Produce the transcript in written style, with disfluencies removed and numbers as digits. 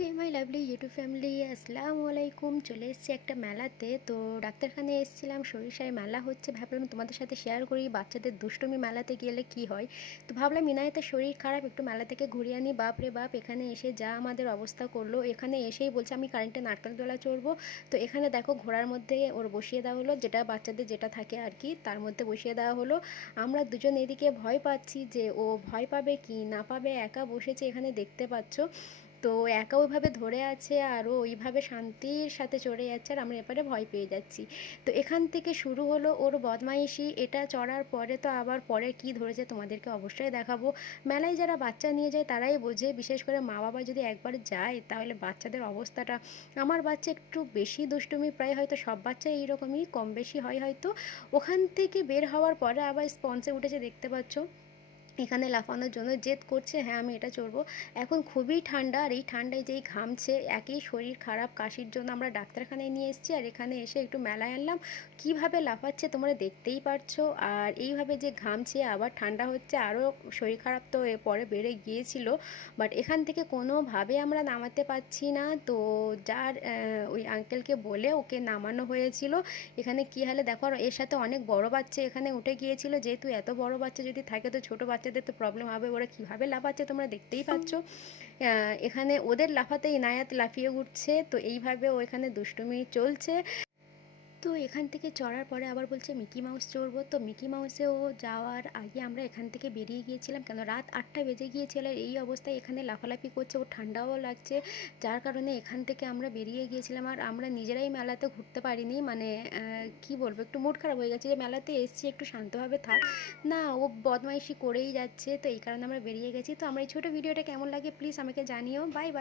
Hey my lovely YouTube family, আসসালামু আলাইকুম। চলে এসেছি একটা মেলাতে। তো ডাক্তারখানায় এসেছিলাম, সরিষায় মেলা হচ্ছে, ভাবলাম তোমাদের সাথে শেয়ার করি বাচ্চাদের দুষ্টুমি মেলাতে গেলে কি হয়। তো ভাবলাম ইনায়েতের শরীর খারাপ, একটু মেলা থেকে ঘুরিয়ে আনি। বাপ রে বাপ, এখানে এসে যা আমাদের অবস্থা করলো। এখানে এসেই বলছে আমি কারেন্টে নারকেল দোলা চড়বো। তো এখানে দেখো ঘোড়ার মধ্যে ওর বসিয়ে দেওয়া হলো, যেটা বাচ্চাদের যেটা থাকে আর কি, তার মধ্যে বসিয়ে দেওয়া হলো। আমরা দুজন এদিকে ভয় পাচ্ছি যে ও ভয় পাবে কি না পাবে, একা বসেছে এখানে দেখতে পাচ্ছ। তো একা ওইভাবে ধরে আছে আর ও ওইভাবে শান্তির সাথে চড়ে যাচ্ছে, আর আমরা এপারে ভয় পেয়ে যাচ্ছি। তো এখান থেকে শুরু হলো ওর বদমাইশি। এটা চড়ার পরে তো আবার পরে কি ধরেছে তোমাদেরকে অবশ্যই দেখাবো। মেলায় যারা বাচ্চা নিয়ে যায় তারাই বোঝে, বিশেষ করে মা বাবা যদি একবার যায় তাহলে বাচ্চাদের অবস্থাটা। আমার বাচ্চা একটু বেশি দুষ্টুমি, প্রায় হয়তো সব বাচ্চা এইরকমই কম বেশি হয় হয়তো। ওখান থেকে বের হওয়ার পরে আবার স্পঞ্জে উঠেছে দেখতে পাচ্ছ, এখানে লাফানোর জন্য জেদ করছে, হ্যাঁ আমি এটা চড়বো। এখন খুবই ঠান্ডা, আর এই ঠান্ডায় যেই ঘামছে, একই শরীর খারাপ, কাশির জন্য আমরা ডাক্তারখানায় নিয়ে এসেছি, আর এখানে এসে একটু মেলায় আনলাম। কীভাবে লাফাচ্ছে তোমরা দেখতেই পারছো, আর এইভাবে যে ঘামছে আবার ঠান্ডা হচ্ছে, আরও শরীর খারাপ তো এ পরে বেড়ে গিয়েছিল। বাট এখান থেকে কোনোভাবে আমরা নামাতে পারছি না। তো যার ওই আঙ্কেলকে বলে ওকে নামানো হয়েছিল। এখানে কী হালে দেখো, আর এর সাথে অনেক বড় বাচ্চা এখানে উঠে গিয়েছিল, যেহেতু এত বড় বাচ্চা যদি থাকে তো ছোট বাচ্চাদের তো প্রবলেম হবে। ওরা কীভাবে লাফাচ্ছে তোমরা দেখতেই পাচ্ছ। এখানে ওদের লাফাতে ইনায়াত লাফিয়ে উঠছে। তো এইভাবে ও এখানে দুষ্টুমি চলছে। তো এখান থেকে চড়ার পরে আবার বলছে মিকি মাউস চড়বো। তো মিকি মাউসেও যাওয়ার আগে আমরা এখান থেকে বেরিয়ে গিয়েছিলাম, কেন রাত 8টা বেজে গিয়েছিল। আর এই অবস্থায় এখানে লাফালাফি করছে, ও ঠান্ডাও লাগছে, যার কারণে এখান থেকে আমরা বেরিয়ে গিয়েছিলাম। আর আমরা নিজেরাই মেলাতে ঘুরতে পারিনি, মানে কি বলবো, একটু মুড খারাপ হয়ে গেছে যে মেলাতে এসছি, একটু শান্তভাবে থাক না, ও বদমাইশি করেই যাচ্ছে। তো এই কারণে আমরা বেরিয়ে গেছি। তো আমার এই ছোটো ভিডিওটা কেমন লাগে প্লিজ আমাকে জানিও। Bye bye.